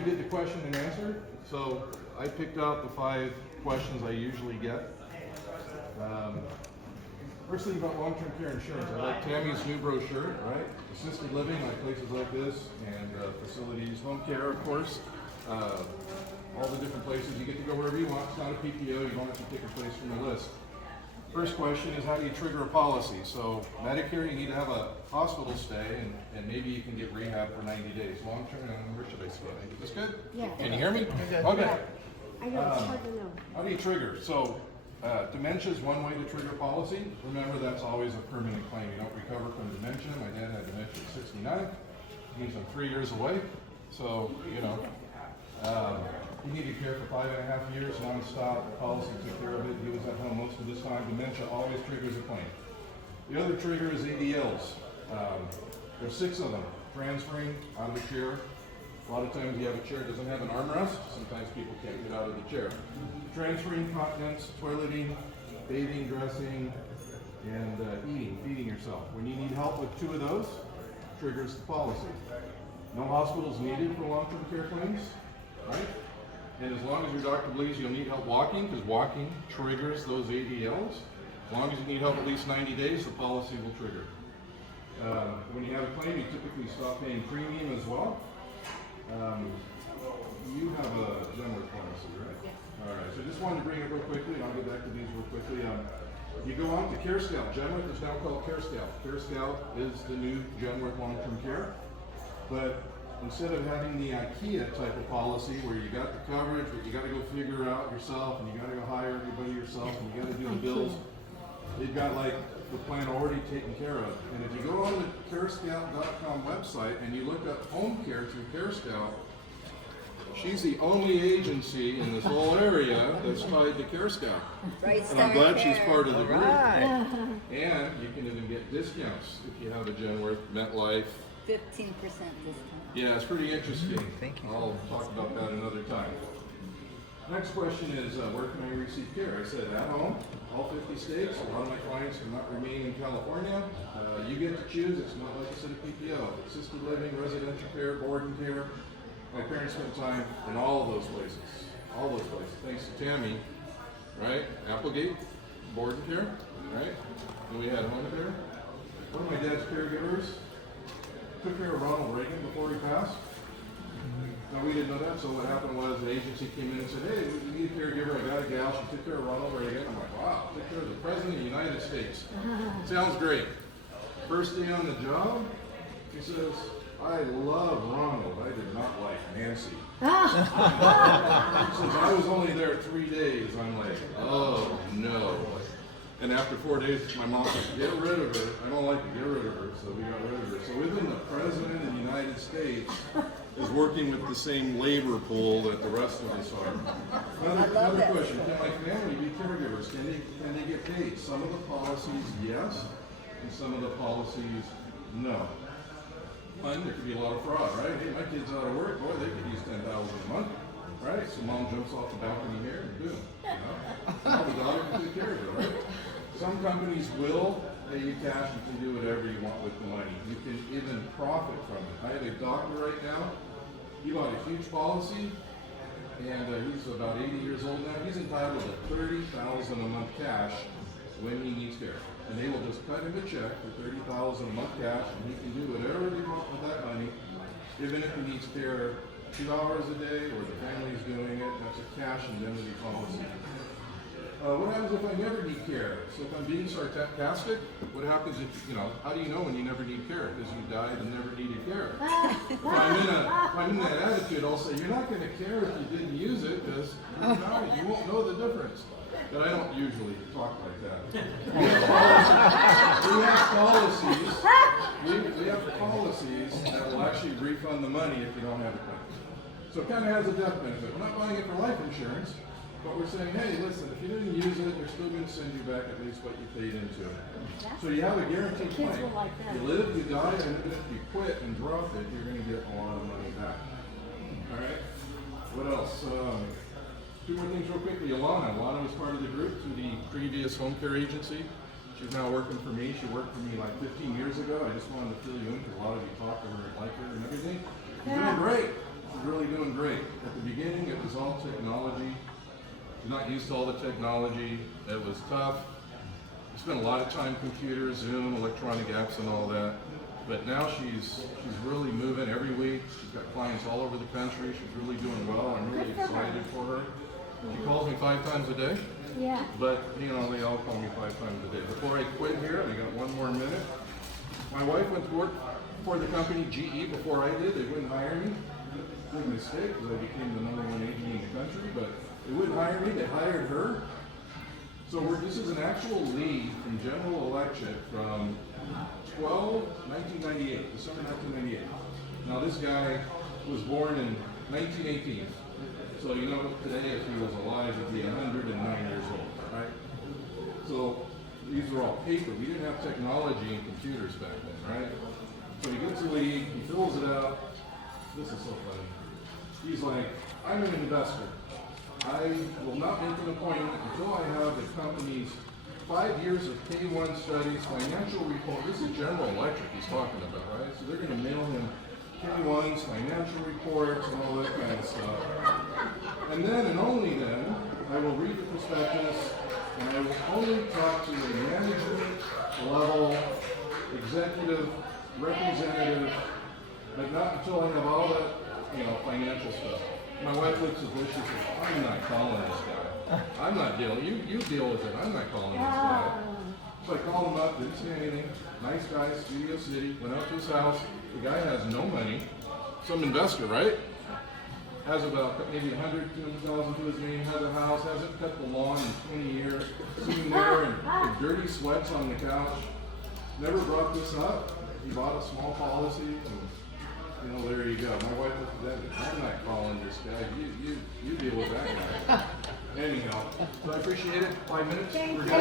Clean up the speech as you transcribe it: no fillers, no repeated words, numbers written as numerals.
I did the question and answer, so I picked out the 5 questions I usually get. First thing about long-term care insurance, I like Tammy's new brochure, right? Assisted living, like places like this, and facilities, home care, of course. All the different places, you get to go wherever you want. It's not a PPO, you don't have to pick a place from the list. First question is, how do you trigger a policy? So Medicare, you need to have a hospital stay, and maybe you can get rehab for 90 days. Long-term, where should I stay? Is this good? Yeah. Can you hear me? Okay. I know, it's hard to know. How do you trigger? So dementia is one way to trigger policy. Remember, that's always a permanent claim. You don't recover from dementia. My dad had dementia at 69. Means I'm 3 years away. So, you know, he needed care for 5.5 years, non-stop. The policy took care of it. He was at home most of this time. Dementia always triggers a claim. The other trigger is ADLs. There's 6 of them. Transferring out of a chair. A lot of times you have a chair that doesn't have an armrest. Sometimes people can't get out of the chair. Transferring, continence, toileting, bathing, dressing, and eating, feeding yourself. When you need help with 2 of those, triggers the policy. No hospitals needed for long-term care claims, right? And as long as your doctor believes you'll need help walking, because walking triggers those ADLs, as long as you need help at least 90 days, the policy will trigger. When you have a claim, you typically stop paying premium as well. You have a general policy, right? Yes. All right, so I just wanted to bring it real quickly, and I'll get back to these real quickly. You go on to CareScout. Genworth is now called CareScout. CareScout is the new Genworth long-term care. But instead of having the IKEA type of policy where you got the coverage, but you got to go figure it out yourself, and you got to go hire everybody yourself, and you got to do the bills, they've got like the plan already taken care of. And if you go on the carescout.com website and you look up home care through CareScout, she's the only agency in this whole area that's tied to CareScout. Right, and I'm glad she's part of the group. Right. And you can even get discounts if you have a Genworth, MetLife. 15% discount. Yeah, it's pretty interesting. Thank you. I'll talk about that another time. Next question is, where can I receive care? I said at home, all 50 states. A lot of my clients do not remain in California. You get to choose. It's not like I said a PPO. Assisted living, residential care, board and care. My parents spent time in all of those places. All those places. Thanks to Tammy, right? Applegate, board and care, right? And we had home care. One of my dad's caregivers took care of Ronald Reagan before he passed. Now we didn't know that, so what happened was the agency came in and said, hey, we need a caregiver. I got a gal, she took care of Ronald Reagan. I'm like, wow, took care of the President of the United States. Sounds great. First day on the job, he says, I love Ronald. I did not like Nancy. Since I was only there 3 days, I'm like, oh no. And after 4 days, my mom said, get rid of her. I don't like to get rid of her, so we got rid of her. So even the President of the United States is working with the same labor pool that the rest of us are. Another question, can my family be caregivers? Can they get paid? Some of the policies, yes, and some of the policies, no. And there could be a lot of fraud, right? Hey, my kid's out of work, boy, they could use $10,000 a month, right? So mom jumps off the balcony here and boom, you know? Now the daughter can take care of it, right? Some companies will pay you cash. You can do whatever you want with the money. You can even profit from it. I have a doctor right now. He bought a huge policy, and he's about 80 years old now. He's entitled to $30,000 a month cash when he needs care. And they will just cut him a check for $30,000 a month cash, and he can do whatever he wants with that money, even if he needs care 2 hours a day or the family's doing it. That's a cash indemnity policy. What happens if I never need care? So if I'm being sarcastic, what happens if, you know, how do you know when you never need care? Because you died and never needed care. If I'm in that attitude, I'll say, you're not going to care if you didn't use it because you won't know the difference. But I don't usually talk like that. We have policies that will actually refund the money if you don't have a claim. So it kind of has a death benefit. We're not buying it for life insurance. But we're saying, hey, listen, if you didn't use it, they're still going to send you back at least what you paid into it. So you have a guaranteed claim. You live, you die, and even if you quit and drop it, you're going to get a lot of money back. All right? What else? 2 more things real quickly. Alana was part of the group through the previous home care agency. She's now working for me. She worked for me like 15 years ago. I just wanted to fill you in because a lot of you talk to her and like her and everything. You're doing great. She's really doing great. At the beginning, it was all technology. She's not used to all the technology. It was tough. We spent a lot of time computers, Zoom, electronic apps, and all that. But now she's really moving every week. She's got clients all over the country. She's really doing well. I'm really excited for her. She calls me 5 times a day. Yeah. But, you know, they all call me 5 times a day. Before I quit here, I got one more minute. My wife went to work for the company GE before I did. They wouldn't hire me. Big mistake because I became the #1 agent in the country, but they wouldn't hire me. They hired her. So this is an actual lead from General Electric from 1998, December 1998. Now this guy was born in 1918. So you know today if he was alive he'd be 109 years old, right? So these are all paper. We didn't have technology and computers back then, right? So he gets a lead, he fills it out. This is so funny. He's like, I'm an investor. I will not make an appointment until I have the company's 5 years of K1 studies, financial report. This is General Electric he's talking about, right? So they're going to mail him K1s, financial reports, and all that kind of stuff. And then, and only then, I will read the prospectus, and I will only talk to a management level, executive, representative, but not until I have all that, you know, financial stuff. My wife looks at this, she says, I'm not calling this guy. I'm not dealing, you deal with it, I'm not calling this guy. So I called him up, didn't say anything. Nice guy, Studio City, went out to his house. The guy has no money. Some investor, right? Has about maybe 100, 200,000 to his name, has a house, hasn't cut the lawn in 20 years. Sitting there in dirty sweats on the couch. Never brought this up. He bought a small policy and, you know, there you go. My wife looked at that. I'm not calling this guy. You deal with that guy. Anyhow, so I appreciate it. 5 minutes. Thank We're you. good.